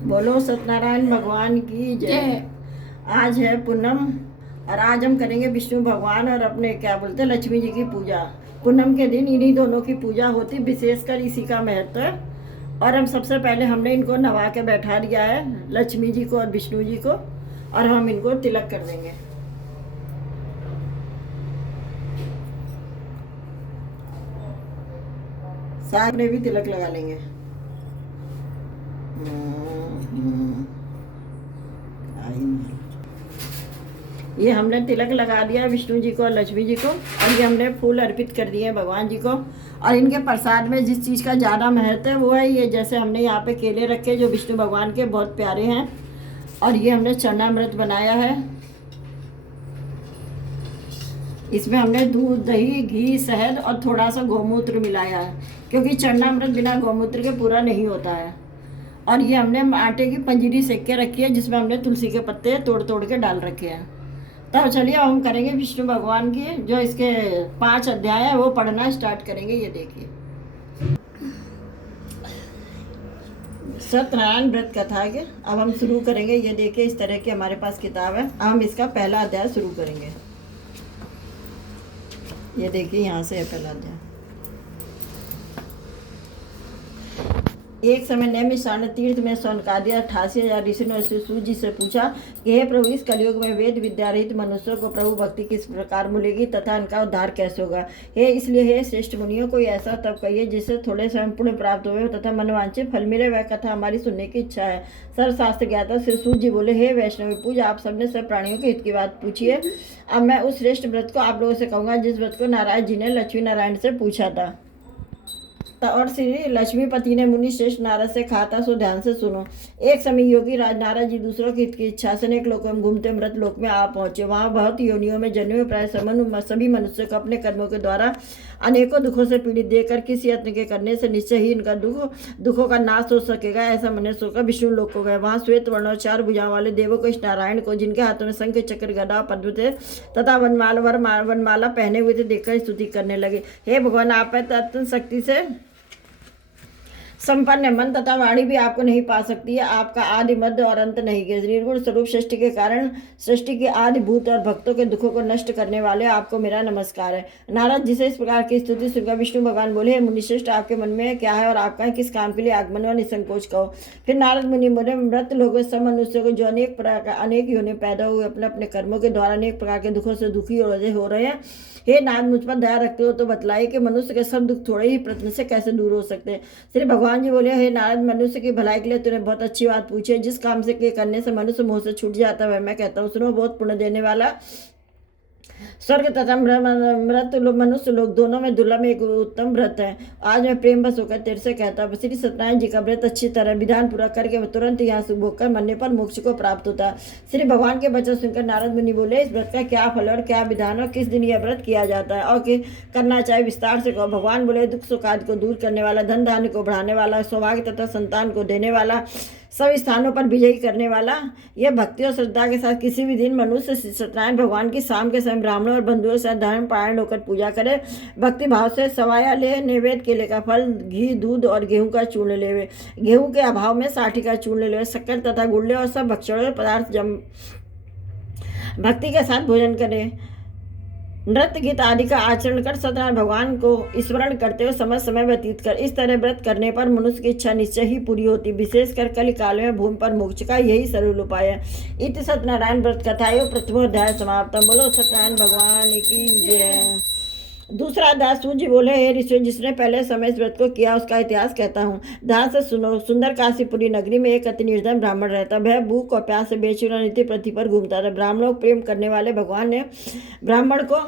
बोलो सत्यनारायण भगवान की जय। आज है पूनम और आज हम करेंगे विष्णु भगवान और अपने क्या बोलते हैं लक्ष्मी जी की पूजा। पूनम के दिन इन्हीं दोनों की पूजा होती, विशेषकर इसी का महत्व है। और हम सबसे पहले हमने इनको नवा के बैठा दिया है, लक्ष्मी जी को और विष्णु जी को, और हम इनको तिलक कर देंगे। साथ में भी तिलक लगा लेंगे। ये हमने तिलक लगा दिया विष्णु जी को और लक्ष्मी जी को, और ये हमने फूल अर्पित कर दिए भगवान जी को। और इनके प्रसाद में जिस चीज़ का ज़्यादा महत्व है वो है ये, जैसे हमने यहाँ पे केले रखे जो विष्णु भगवान के बहुत प्यारे हैं, और ये हमने चरणामृत बनाया है। इसमें हमने दूध, दही, घी, शहद और थोड़ा सा गौमूत्र मिलाया है, क्योंकि चरणामृत बिना गौमूत्र के पूरा नहीं होता है। और ये हमने आटे की पंजीरी सेक के रखी है, जिसमें हमने तुलसी के पत्ते तोड़ तोड़ के डाल रखे हैं। तब चलिए अब हम करेंगे विष्णु भगवान की जो इसके 5 अध्याय है वो पढ़ना स्टार्ट करेंगे। ये देखिए, सत्यनारायण व्रत कथा के अब हम शुरू करेंगे। ये देखिए, इस तरह की हमारे पास किताब है। अब हम इसका पहला अध्याय शुरू करेंगे। ये देखिए, यहाँ से है पहला अध्याय। एक समय नैमिषारण्य तीर्थ में शौनकादि 88,000 ऋषियों ने सूत जी से पूछा कि हे प्रभु, इस कलयुग में वेद विद्या रहित मनुष्यों को प्रभु भक्ति किस प्रकार मिलेगी तथा इनका उद्धार कैसे होगा। इसलिए हे श्रेष्ठ मुनियों, कोई ऐसा तब कहिए जिससे थोड़े समय पुण्य प्राप्त हो तथा मनवांछित फल मिले। वह कथा हमारी सुनने की इच्छा है। सर्वशास्त्र ज्ञाता श्री सूत जी बोले, हे वैष्णव पूज, आप सबने सब प्राणियों के हित की बात पूछिए। अब मैं उस श्रेष्ठ व्रत को आप लोगों से कहूँगा जिस व्रत को नारायण जी ने लक्ष्मी नारायण से पूछा था। और श्री लक्ष्मीपति ने मुनि श्रेष्ठ नारद से कहा था, सो ध्यान से सुनो। एक समय योगी राज नारद जी दूसरों की हित की इच्छा से अनेक लोकों में घूमते मृत लोक में आ पहुंचे। वहां बहुत योनियों में जन्मे प्राय सभी मनुष्य को अपने कर्मों के द्वारा अनेकों दुखों से पीड़ित देकर किसी यत्न के करने से निश्चय ही इनका दुखों का नाश हो सकेगा, ऐसा मन सोचकर विष्णु लोक को गए। वहां श्वेत वर्ण और 4 भुजाओं वाले देवों को, इस नारायण को, जिनके हाथों में शंख चक्र गदा पद्म थे तथा वनमाला पहने हुए थे, देखकर स्तुति करने लगे। हे भगवान, आप अत्यंत शक्ति से संपन्न मन तथा वाणी भी आपको नहीं पा सकती है। आपका आदि मध्य और अंत नहीं है। निर्गुण स्वरूप सृष्टि के कारण, सृष्टि के आदि भूत और भक्तों के दुखों को नष्ट करने वाले आपको मेरा नमस्कार है। नारद जी से इस प्रकार की स्तुति सुनकर विष्णु भगवान बोले, हे मुनिश्रेष्ठ, आपके मन में क्या है और आपका किस काम के लिए आगमन व निसंकोच कहो। फिर नारद मुनि बोले, मृत लोगों सब मनुष्यों को जो अनेक योनि पैदा हुए अपने अपने कर्मों के द्वारा अनेक प्रकार के दुखों से दुखी हो रहे हैं, हे नारद, मुझ पर दया रखते हो तो बतलाइए कि मनुष्य के सब दुख थोड़े ही प्रश्न से कैसे दूर हो सकते हैं। श्री भगवान जी बोले, हे नारद, मनुष्य की भलाई के लिए तूने बहुत अच्छी बात पूछी है। जिस काम से करने से मनुष्य मोह से छूट जाता है वह मैं कहता हूँ सुनो। बहुत पुण्य देने वाला स्वर्ग तथा मृत मनुष्य लोग दोनों में दुर्लभ एक उत्तम व्रत है। आज मैं प्रेम बस होकर तेरे से कहता हूँ, श्री सत्यनारायण जी का व्रत अच्छी तरह विधान पूरा करके तुरंत यहाँ से भोग कर मरने पर मोक्ष को प्राप्त होता है। श्री भगवान के वचन सुनकर नारद मुनि बोले, इस व्रत का क्या फल और क्या विधान और किस दिन यह व्रत किया जाता है और करना चाहे विस्तार से कहो। भगवान बोले, दुख सुख आदि को दूर करने वाला, धन धान्य को बढ़ाने वाला, सौभाग्य तथा संतान को देने वाला, सब स्थानों पर विजयी करने वाला, यह भक्ति और श्रद्धा के साथ किसी भी दिन मनुष्य सत्यनारायण भगवान की शाम के समय ब्राह्मणों और बंधुओं से धर्म पारायण होकर पूजा करे, भक्ति भाव से सवाया ले, नैवेद्य केले का फल, घी, दूध और गेहूं का चूर्ण ले। गेहूं के अभाव में साठी का चूर्ण ले, शक्कर तथा गुड़ ले और सब भक्षण पदार्थ भक्ति के साथ भोजन करे। नृत्य गीत आदि का आचरण कर सत्यनारायण भगवान को स्मरण करते हुए समय व्यतीत कर। इस तरह व्रत करने पर मनुष्य की इच्छा निश्चय ही पूरी होती। विशेषकर कलि काल में भूमि पर मोक्ष का यही सरल उपाय है। इति सत्यनारायण व्रत कथा प्रथम अध्याय समाप्त। बोलो सत्यनारायण भगवान की जय। दूसरा अध्याय सूत जी बोले, हे ऋषि, जिसने पहले समय इस व्रत को किया उसका इतिहास कहता हूँ, ध्यान से सुनो। सुंदर काशीपुरी नगरी में एक अति निर्धन ब्राह्मण रहता। वह भूख और प्यास से बेचैन नीति पृथ्वी पर घूमता था। ब्राह्मणों को प्रेम करने वाले भगवान ने ब्राह्मण को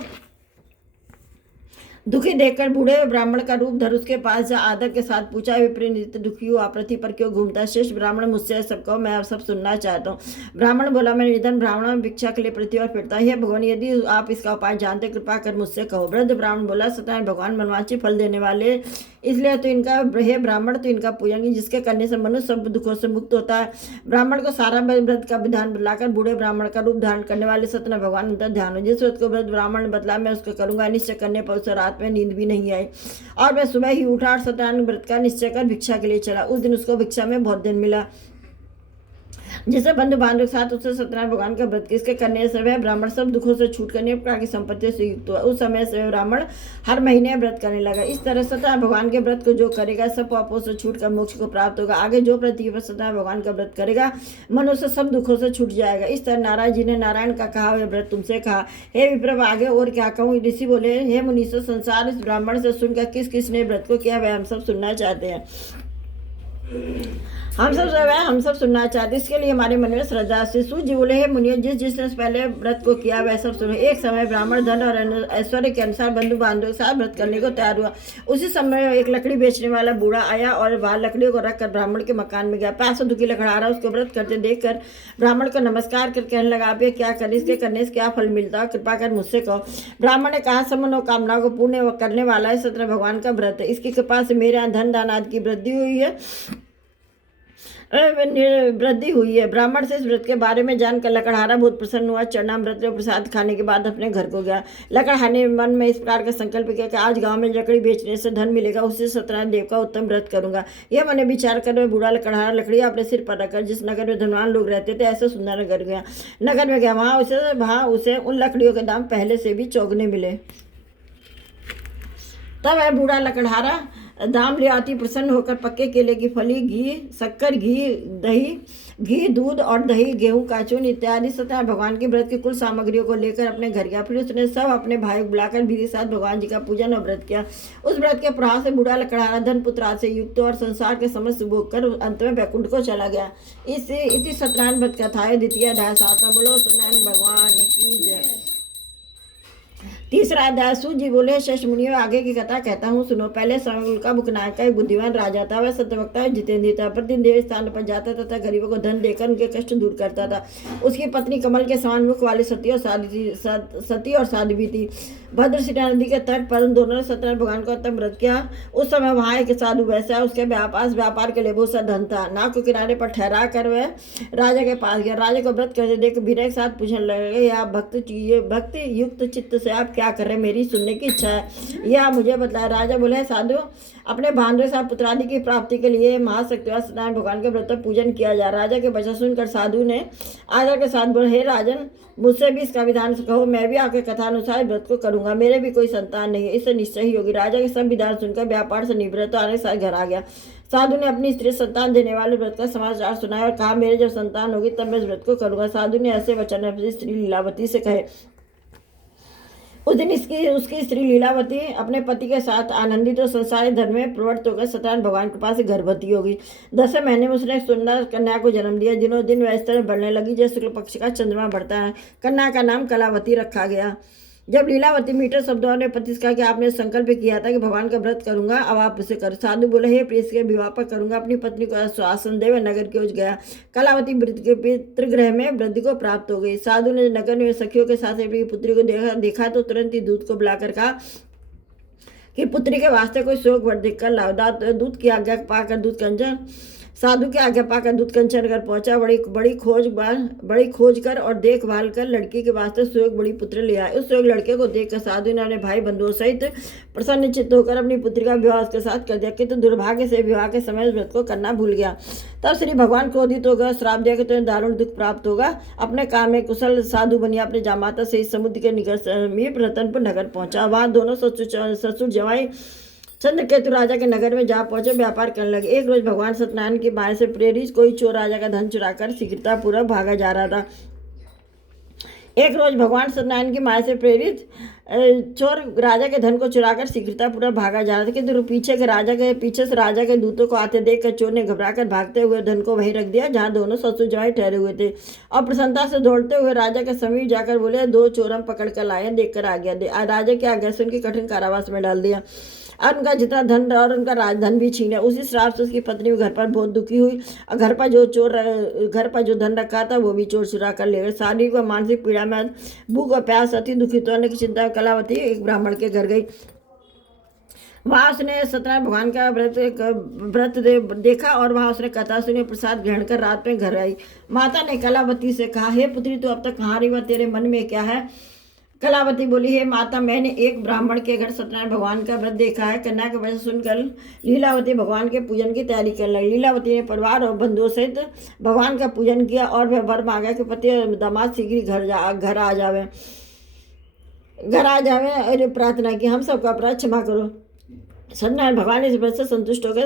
दुखी देखकर बूढ़े ब्राह्मण का रूप धर उसके पास जा आदर के साथ पूछा, विपरीत दुखी हुआ पृथ्वी पर क्यों घूमता है? श्रेष्ठ ब्राह्मण, मुझसे सब कहो, मैं अब सब सुनना चाहता हूँ। ब्राह्मण बोला, मैं निर्धन ब्राह्मण भिक्षा के लिए पृथ्वी पर फिरता है। भगवान, यदि आप इसका उपाय जानते कृपा कर मुझसे कहो। वृद्ध ब्राह्मण बोला, सत्यनारायण भगवान मनवांछित फल देने वाले, इसलिए तो इनका हे ब्राह्मण तो इनका पूजन जिसके करने से मनुष्य सब दुखों से मुक्त होता है। ब्राह्मण को सारा व्रत का विधान बतलाकर बूढ़े ब्राह्मण का रूप धारण करने वाले सत्यनारायण भगवान उनका ध्यान हो। जिस व्रत को वृद्ध ब्राह्मण ने बतला मैं उसको करूंगा। निश्चय करने पर उसे रात में नींद भी नहीं आई और मैं सुबह ही उठा और सत्यनारायण व्रत का निश्चय कर भिक्षा के लिए चला। उस दिन उसको भिक्षा में बहुत दिन मिला। जिसे बंधु बांधव के साथ उससे सत्यनारायण भगवान का व्रत किसके करने से वह ब्राह्मण सब दुखों से छूट करने प्रकार की संपत्ति से युक्त हुआ। उस समय से ब्राह्मण हर महीने व्रत करने लगा। इस तरह सत्यनारायण भगवान के व्रत को जो करेगा सब पापों से छूट कर मोक्ष को प्राप्त होगा। आगे जो पृथ्वी पर सत्यनारायण भगवान का व्रत करेगा मनुष्य सब दुखों से छूट जाएगा। इस तरह नारायण जी ने नारायण का कहा हुआ व्रत तुमसे कहा। हे विप्रभ, आगे और क्या कहूँ। ऋषि बोले, हे मुनीश्वर, संसार इस ब्राह्मण से सुनकर किस किस ने व्रत को किया वह हम सब सुनना चाहते हैं। हम सब सुनना चाहते, इसके लिए हमारे मन में श्रद्धा से। सूत जी बोले, हे मुनियो, जिसने पहले व्रत को किया वह सब सुनो। एक समय ब्राह्मण धन और ऐश्वर्य के अनुसार बंधु बांधव के साथ व्रत करने को तैयार हुआ। उसी समय एक लकड़ी बेचने वाला बूढ़ा आया और वह लकड़ियों को रखकर ब्राह्मण के मकान में गया। पैसों दुखी लकड़हारा उसको व्रत करते देखकर ब्राह्मण को नमस्कार कर कहने लगा, आप ये क्या करें, इसके करने से क्या फल मिलता है, कृपा कर मुझसे कहो। ब्राह्मण ने कहा, सब मनोकामनाओं को पूर्ण करने वाला है सत्यनारायण भगवान का व्रत है। इसकी कृपा से मेरे यहाँ धन दान आदि की वृद्धि हुई है। ब्राह्मण से इस व्रत के बारे में जानकर लकड़हारा बहुत प्रसन्न हुआ। चरणामृत और प्रसाद खाने के बाद अपने घर को गया। लकड़हारे ने मन में इस प्रकार का संकल्प किया कि आज गांव में लकड़ी बेचने से धन मिलेगा, उससे सत्यनारायण देव का उत्तम व्रत करूंगा। यह मैंने विचार कर बूढ़ा लकड़हारा लकड़ी अपने सिर पर रखकर जिस नगर में धनवान लोग रहते थे ऐसे सुंदर नगर में गया। वहाँ उसे उन लकड़ियों के दाम पहले से भी चौगुने मिले। तब वह बूढ़ा लकड़हारा दाम ले आती प्रसन्न होकर पक्के केले की फली, घी, शक्कर, घी, दूध और दही, गेहूं का चूर्ण इत्यादि सत्यनारायण भगवान के व्रत की कुल सामग्रियों को लेकर अपने घर गया। फिर उसने सब अपने भाई बुलाकर विधि के साथ भगवान जी का पूजन और व्रत किया। उस व्रत के प्रभाव से बूढ़ा लकड़हारा धन पुत्र आदि से युक्त और संसार के समस्त भोग कर अंत में वैकुंठ को चला गया। इसी सत्यनारायण व्रत कथा द्वितीय अध्याय 7। बोलो सत्यनारायण भगवान की जय। तीसरा अध्याय। सूत जी बोले, श्रेष्ठ मुनियों, आगे की कथा कहता हूँ सुनो। पहले समूल का बुकनायक का एक बुद्धिमान राजा था। वह सत्यवक्ता जितेंद्रिय था। प्रतिदिन देव स्थान पर जाता तथा गरीबों को धन देकर उनके कष्ट दूर करता था। उसकी पत्नी कमल के समान मुख वाली सती और साध्वी थी। भद्रशिला नदी के तट पर उन दोनों ने सत्यनारायण भगवान का उत्तम व्रत किया। उस समय वहाँ एक साधु वैसा उसके व्यापार के लिए बहुत सा धन था। नाव के किनारे पर ठहरा कर वह राजा के पास गया। राजा को व्रत करते देख विनय के साथ पूछने लगे, या भक्ति युक्त चित्त से आप क्या कर रहे हैं, मेरी सुनने की इच्छा है, यह आप मुझे बताया। राजा बोले, साधु, अपने भांडे साथ पुत्रादि की प्राप्ति के लिए महाशक्तिवान सत्यनारायण भगवान के व्रत पूजन किया जाए। राजा के वचन सुनकर साधु ने आदर के साथ बोले, हे राजन, मुझसे भी इसका विधान कहो, मैं भी आपके कथा अनुसार व्रत को करूंगा। मेरे भी कोई संतान नहीं है, इससे निश्चय ही होगी। राजा के सब विधान सुनकर व्यापार से निवृत्त आने के साथ घर आ गया। साधु ने अपनी स्त्री संतान देने वाले व्रत का समाचार सुनाया और कहा, मेरे जब संतान होगी तब मैं इस व्रत को करूंगा। साधु ने ऐसे वचन अपनी स्त्री लीलावती से कहे। उस दिन उसकी स्त्री लीलावती अपने पति के साथ आनंदित और संसारी धर्म में प्रवृत्त होकर सत्यनारायण भगवान के पास गर्भवती होगी। 10वें महीने में उसने एक सुंदर कन्या को जन्म दिया। दिनों दिन वह इस तरह बढ़ने लगी जैसे शुक्ल पक्ष का चंद्रमा बढ़ता है। कन्या का नाम कलावती रखा गया। जब लीलावती मीठे शब्दों ने पति से कहा कि आपने संकल्प किया था कि भगवान का व्रत करूंगा, अब आप उसे कर। साधु बोले, हे प्रिय, के विवाह पर करूंगा। अपनी पत्नी को आश्वासन दे वह नगर की ओर गया। कलावती पितृगृह में वृद्धि को प्राप्त हो गई। साधु ने नगर में सखियों के साथ अपनी पुत्री को देखा तो तुरंत ही दूध को बुलाकर कहा कि पुत्री के वास्ते कोई शोक भर देखकर लाओ। दूध की आज्ञा पाकर दूध कंचन साधु के आज्ञा पाकर दूध कंचन कर पहुंचा। बड़ी खोज कर और देखभाल कर लड़की के वास्ते सुयोग बड़ी पुत्र ले आए। उस सुयोग लड़के को देखकर साधु ने अपने भाई बंधुओं सहित प्रसन्न चित्त होकर अपनी पुत्री का विवाह उसके साथ कर दिया। किंतु दुर्भाग्य से विवाह के समय व्रत को करना भूल गया। तब श्री भगवान क्रोधित होगा, श्राप दिया कि तुम्हें दारुण दुख प्राप्त होगा। अपने काम में कुशल साधु बनिया अपने जामाता से समुद्र के निकट समीप रतनपुर नगर पहुंचा। वहां दोनों ससुर जवाई चंद्रकेतु राजा के नगर में जा पहुंचे, व्यापार करने लगे। एक रोज भगवान सत्यनारायण की माया से प्रेरित कोई चोर राजा का धन चुराकर शीघ्रतापूर्वक भागा जा रहा था। एक रोज भगवान सत्यनारायण की माया से प्रेरित चोर राजा के धन को चुराकर शीघ्रतापूर्वक भागा जा रहा था, किंतु पीछे से राजा के दूतों को आते देखकर चोर ने घबराकर भागते हुए धन को वहीं रख दिया जहां दोनों ससुर जवाई ठहरे हुए थे, और प्रसन्नता से दौड़ते हुए राजा के समीप जाकर बोले, 2 चोर हम पकड़ कर लाए, देखकर आ गया। राजा की आज्ञा से उनकी कठिन कारावास में डाल दिया और उनका जितना धन और उनका राजधन भी छीना। उसी श्राप से उसकी पत्नी घर पर बहुत दुखी हुई और घर पर जो धन रखा था वो भी चोर चुरा कर ले गए। शारीरिक व मानसिक पीड़ा में भूख और प्यास अति दुखित होने की चिंता में कलावती एक ब्राह्मण के घर गई। वहाँ उसने सत्यनारायण भगवान का व्रत देखा और वहाँ उसने कथा सुनी, प्रसाद ग्रहण कर रात में घर आई। माता ने कलावती से कहा, हे पुत्री, तू अब तक कहाँ रही, वह तेरे मन में क्या है? कलावती बोली, हे माता, मैंने एक ब्राह्मण के घर सत्यनारायण भगवान का व्रत देखा है। कन्या के वचन सुनकर लीलावती भगवान के पूजन की तैयारी करने लगी। लीलावती ने परिवार और बंधुओं सहित भगवान का पूजन किया और वह वर मांगा कि पति और दामाद शीघ्र घर आ जावे और प्रार्थना की, हम सबका अपराध क्षमा करो। सत्यनारायण भगवान इस व्रत से संतुष्ट हो गए।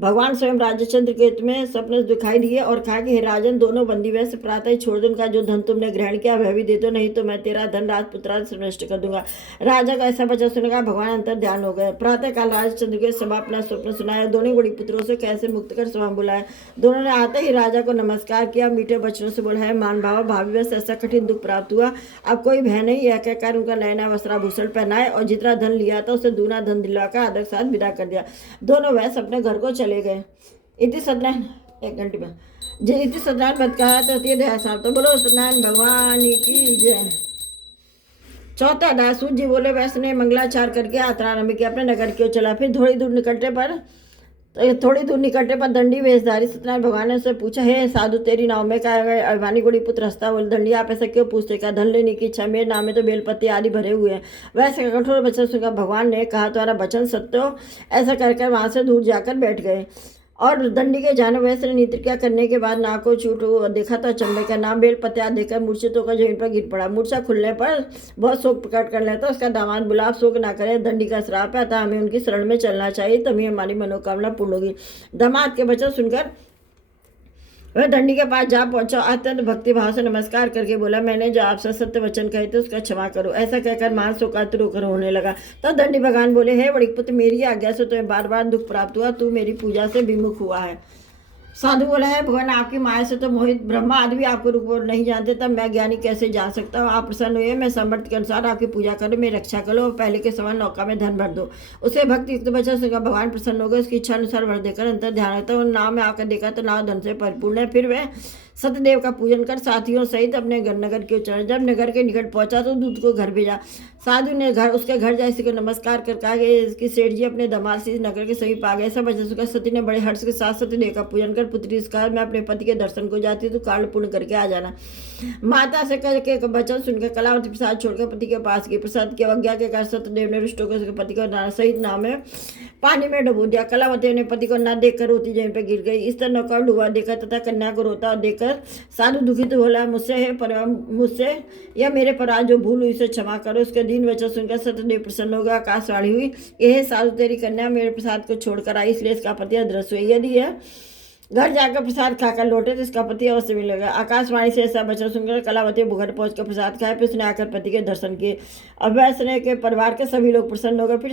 भगवान स्वयं राजचंद्र के हित में सपने दिखाई दिए और कहा कि हे राजन, दोनों बंदी वैसे प्रातः ही छोड़ दो। उनका जो धन तुमने ग्रहण किया वह भी दे दो, नहीं तो मैं तेरा धन राजपुत्रादि से नष्ट कर दूंगा। राजा का ऐसा वचन सुनकर भगवान अंतर ध्यान हो गए। प्रातः काल राजचंद्र के सभा अपना स्वप्न सुनाया, दोनों बड़ी पुत्रों से कैसे मुक्त कर सभा बुलाया। दोनों ने आते ही राजा को नमस्कार किया, मीठे वचनों से बोला, है मान भाव भाभी वैसे ऐसा कठिन दुख प्राप्त हुआ, अब कोई भय नहीं। यह कहकर उनका नया नया वस्त्राभूषण पहनाए और जितना धन लिया था उसे दूना धन दिलाकर साथ विदा कर दिया। दोनों वैसे अपने घर को चले गए। इति सत्यनारायण एक घंटे में इति सत्यनारायण व्रत का तृतीय अध्याय समाप्त। तो बोलो सत्यनारायण भगवान की जय। चौथा अध्याय। सूर्य जी बोले, वैष्णव ने मंगलाचार करके यात्रा आरंभ की, अपने नगर की ओर चला। फिर थोड़ी दूर निकटने पर दंडी वेशधारी सत्यनारायण भगवान ने उससे पूछा, हे साधु, तेरी नाव में क्या है? अभिमानी गुड़ी पुत्र हंसता बोले, दंडी, आप ऐसा क्यों पूछते? क्या धन लेने की इच्छा? मेरे नाम में तो बेलपत्ती आदि भरे हुए हैं। वैसे कठोर वचन सुनकर भगवान ने कहा, तुम्हारा वचन सत्य हो। ऐसा करके वहां से दूर जाकर बैठ गए। और दंडी के जाने वैसे नित्रिक्रिया करने के बाद नाक को छूट देखा तो चंबे का नाम बेलपत्तिया देखकर मूर्छित होकर जमीन पर गिर पड़ा। मूर्छा खुलने पर बहुत शोक प्रकट कर लेता। उसका दामाद बोला, आप शोक ना करे, दंडी का श्राप है, अतः हमें उनकी शरण में चलना चाहिए, तभी हमारी मनोकामना पूर्ण होगी। दामाद के वचन सुनकर वह दंडी के पास जा पहुंचा, अत्यंत भक्तिभाव से नमस्कार करके बोला, मैंने जो आपसे सत्य वचन कहे थे उसका क्षमा करो। ऐसा कहकर मान शोकातुर होकर होने लगा। तब दंडी भगवान बोले, हे बड़ी पुत्र, मेरी आज्ञा से तुम्हें बार बार दुख प्राप्त हुआ, तू मेरी पूजा से विमुख हुआ है। साधु बोला, है भगवान, आपकी माया से तो मोहित ब्रह्मा आदि भी आपको रूप नहीं जानते, तब मैं ज्ञानी कैसे जान सकता हूँ? आप प्रसन्न हुए, मैं सामर्थ्य के अनुसार आपकी पूजा करो, मेरी रक्षा करो और पहले के समान नौका में धन भर दो। उसे भक्ति युक्त वचन सुनकर भगवान प्रसन्न हो गए। उसकी इच्छा अनुसार भर देकर अंतर ध्यान रहता है। नाव में आकर देखा तो नाव धन से परिपूर्ण है। फिर वह सत्यदेव का पूजन कर साथियों सहित अपने नगर के चढ़ा। जब नगर के निकट पहुंचा तो दूत को घर भेजा। साधु ने उसके घर जा इसी को नमस्कार कर कहा कि इसकी सेठ जी अपने दामाद से नगर के समीप आ गए। सब वचन सुनकर सती ने बड़े हर्ष के साथ सत्यदेव का पूजन कर पुत्री इसका, मैं अपने पति के दर्शन को जाती हूँ, तो कार्य पूर्ण करके आ जाना। माता से करके वचन सुनकर कलावती प्रसाद छोड़कर पति के पास गई। प्रसाद की अवज्ञा के कारण सत्यदेव ने रुष्ट होकर उसके पति को सहित नाव में पानी में डुबो दिया। कलावती ने पति को न देखकर रोती जमीन पर गिर गई। इस तरह नौका डूबा देखा तथा कन्या को रोता देखकर साधु दुखित बोला, मुझसे या मेरे पर जो भूल हुई, इसे क्षमा करो। उसके दीन वचन सुनकर सत्यदेव प्रसन्न हो गया। आकाशवाणी हुई, यह साधु, तेरी कन्या मेरे प्रसाद को छोड़कर आई, इसलिए इसका पति अदृश्य हुई। यदि यह घर जाकर प्रसाद खाकर लौटे तो इसका पति अवश्य मिलेगा। आकाशवाणी से ऐसा वचन सुनकर कलावती घर पहुंचकर प्रसाद खाए। फिर उसने आकर पति के दर्शन किए। अब वैष्णव के परिवार के सभी लोग प्रसन्न हो गए। फिर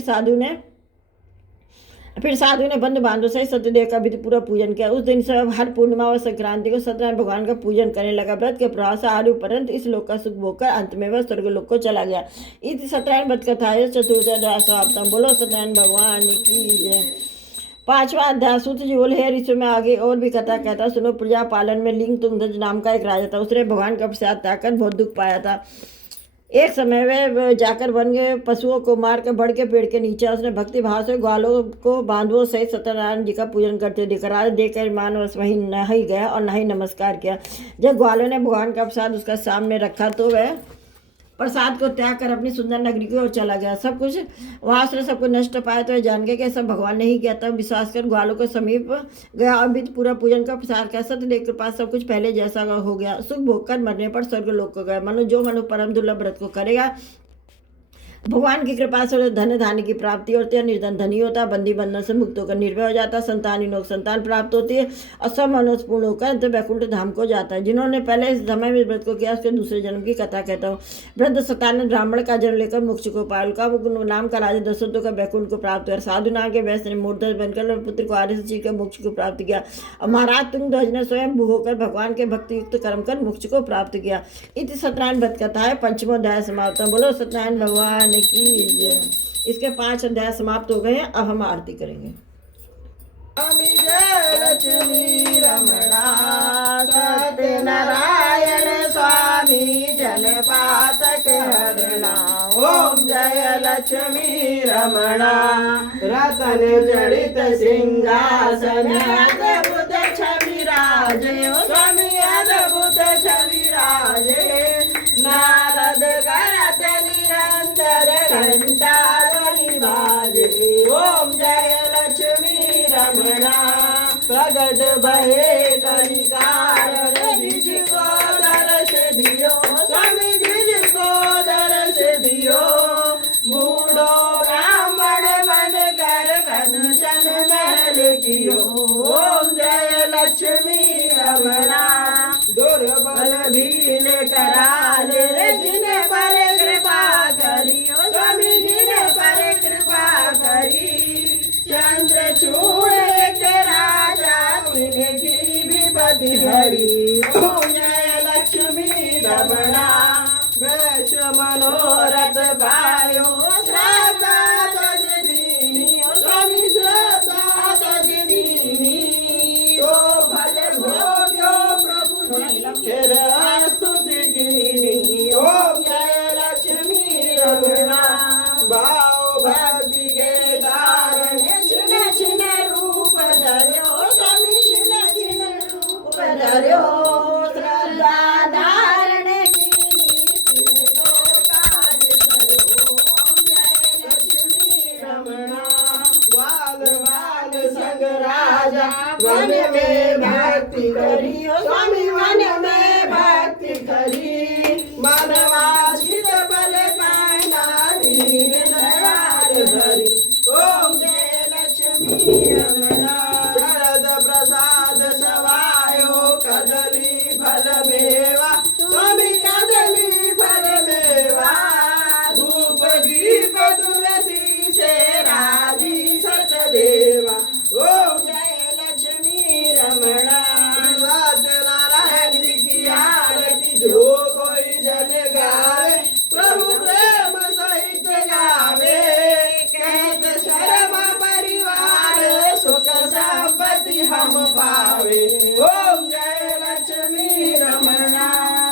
साधु ने बंधु बांधव से सत्यदेव का विधि पूरा पूजन किया। उस दिन से हर पूर्णिमा और संक्रांति को सत्यनारायण भगवान का पूजन करने लगा। व्रत के प्रभाव से आयु पर्यंत इस लोक का सुख भोग कर अंत में वह स्वर्गलोक को चला गया। इस सत्यनारायण व्रत कथा चतुर्थ अध्याय समाप्त। बोलो सत्यनारायण भगवान की जय। पांचवा अध्याय। सूत जी बोले, हे ऋषि, में आगे और भी कथा कहता सुनो। प्रजा पालन में लिंग तुंगध्वज नाम का एक राजा था। उसने भगवान का प्रसाद त्यागकर बहुत दुख पाया था। एक समय वे जाकर वन के पशुओं को मार कर बड़ के पेड़ के नीचे उसने भक्ति भाव से ग्वालों को बांधवों सहित सत्यनारायण जी का पूजन करते देखा। राजा देखकर मानवश वहीं न ही गया और न ही नमस्कार किया। जब ग्वालों ने भगवान का प्रसाद उसका सामने रखा तो वह प्रसाद को त्याग कर अपनी सुंदर नगरी की ओर चला गया। सब कुछ वहां उसने सब कुछ नष्ट पाया तो जान गया कि सब भगवान ने ही किया। तब विश्वास कर ग्वालों के समीप गया और भी पूरा पूजन का प्रसाद का सत्यदेव के पास सब कुछ पहले जैसा हो गया। सुख भोग कर मरने पर स्वर्ग लोक को गया। जो मनु परम दुर्लभ व्रत को करेगा भगवान की कृपा से धन धान्य की प्राप्ति होती है। निर्धन धनी होता, बंदी बंधन से मुक्त होकर निर्भय हो जाता, संतानहीन संतान प्राप्त होती है और सब मनोज पूर्ण होकर अंत वैकुंठ धाम को जाता है। जिन्होंने पहले इस समय में व्रत को किया उसके दूसरे जन्म की कथा कहता हूँ। वृद्ध सतानंद ब्राह्मण का जन्म लेकर मोक्ष को पाया। उनका नाम का राजा दशरथों का वैकुंठ को प्राप्त हुआ। साधु नाम के वैश्य ने मूर्धज बनकर पुत्र को आर्य से चीर मोक्ष को प्राप्त किया। और महाराज तुंगध्वज ने स्वयं भू होकर भगवान के भक्ति युक्त कर्म कर मोक्ष को प्राप्त किया। इति सत्यनारायण व्रत कथा है। पंचमो अध्याय समाप्त। बोलो सत्यनारायण भगवान की। इसके 5 अध्याय समाप्त हो गए हैं। अब हम आरती करेंगे। स्वामी जय लक्ष्मी रमणा सत्यनारायण स्वामी जलपातक हरणा। ओम जय लक्ष्मी रमणा रतन जड़ित सिंहासन अद्भुत छवि राजे। स्वामी अद्भुत छवि राजे। नारद करत रहे कहीं कारण जिसको दर्श दियो स्वामी जिसको दर्श दियो बूढ़ो ब्राह्मण बन कर कंचन महल कियो ओम जय लक्ष्मी रमणा दुर्बल भी करा ले जिन्हें पर कृपा करियो स्वामी जिन्हें पर कृपा करी चंद्रचूड़ के राजा की विपति हरि ओम जय लक्ष्मी रमणा वैश मनोरथ पायो श्रद्धा तज दीनी स्वामी श्रद्धा तज दीनी तो भले भोग्यो प्रभु फिर स्तुति कीनी ओम जय लक्ष्मी रमणा भाव भक्ति के कारण छिन छिन रूप धर्यो स्वामी छिन छिन रूप धर्यो श्रद्धा धारण कीनी तिनको काज करो ओम जय लक्ष्मी रमणा वाल वाल संग राजा वन में भक्ति करियो स्वामी वन में भक्ति करी मानवाशित बल पाना दीन दयाल हरि ओम जय लक्ष्मी रमणा शरद प्रसाद सवायो कदली फल मेवा स्वामी कदली फल मेवा धूप दीप तुलसी से राजी सतदेवा ओम जय लक्ष्मी रमणा नारायण जी की आरती जो कोई जन गावे प्रभु प्रेम सहित गावे कहत शर्मा परिवार सुख संपत्ति हम पावे ओम जय लक्ष्मी रमणा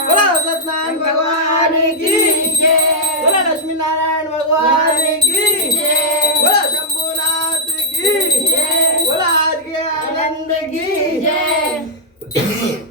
बोला सत्यनारायण भगवान की जय बोला लक्ष्मी नारायण भगवान की जय बोला शंभुनाथ की जय बोला आज के आनंद की जय